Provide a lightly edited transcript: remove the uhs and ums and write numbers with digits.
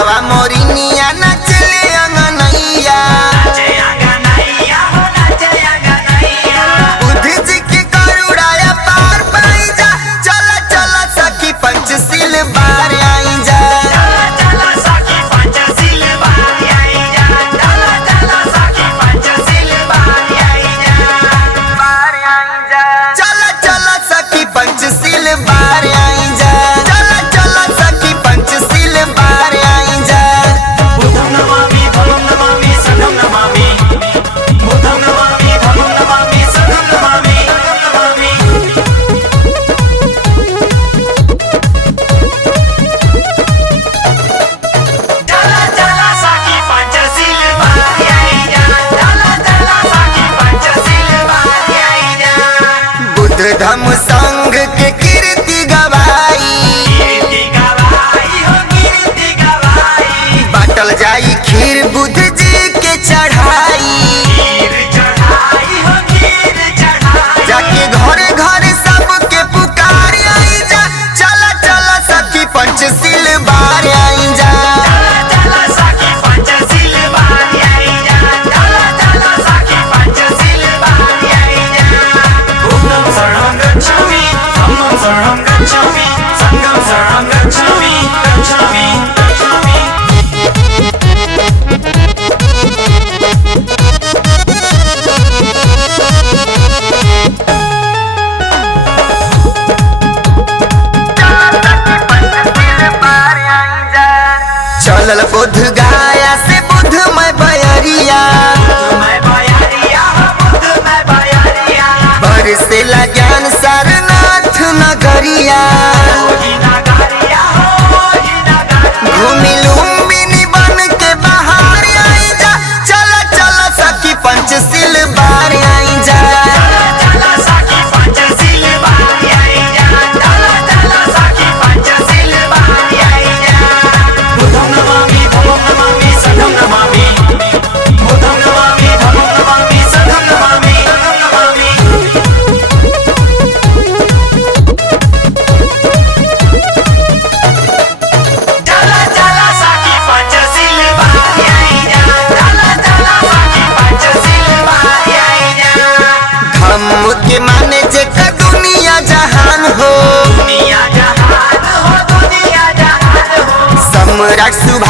घरवा मोरिनिया नचले अंगनैया। बुध जी के करुड़ाया पार पाई जा। चला चला सखी पंचशील बार आई जा। चला चला सखी पंचशील बार आई जा। चला चला सखी पंचशील बार आई जा। बुद्धं नमामि धम्मं नमामि संघं नमामि। बुद्धं नमामि धम्मं नमामि संघं नमामि। चला चला सखी पंचशील बार आई जा। चला चला सखी पंचशील बार आई जा। बुद्ध धम्म संघ के कीर्ति गवाई। कीर्ति गवाई हो कीर्ति गवाई। बाटल जाई खीर बुद्ध जी के चढ़ाई। खीर चढ़ाई हो खीर चढ़ाई। जाके घरे घरे सबके पुकार आई जा। चला चला सखी पंचशील बार आई जा। चला चला सखी पंचशील बार आई जा। चला चला सखी पंचशील बार आई जा। बुद्धं शरणं गच्छामि धम्मं शरणं गच्छामि संघं शरणं गच्छामि गच्छामि गच्छामि। चलल बुद्ध गाया से बुद्ध मैं बयरिया। मैं बयारिया हो बुद्ध मैं बयारिया। बरसेला ज्ञान सारनाथ नगरिया। होली नगारिया हो होली नगारिया। घूमी लुम्बिनी बन के बाहर आई जा। चला चला सखी पंचशील बार आई जा। चला चला सखी पंचशील बार आई जा। चला चला सखी पंचशील बार आई जा। बुद्धं नमामि धम्मं नमामि संघं नमामि। बुद्धं नमामि धम्मं नमामि संघं नमामि नमामि। चला चला सखी पंचशील बार आई जा। चला चला सखी पंचशील बार आई जा। धम्म के माने जेकर दुनिया जहान हो। दुनिया जहान हो दुनिया जहान हो। सम्राट सुभा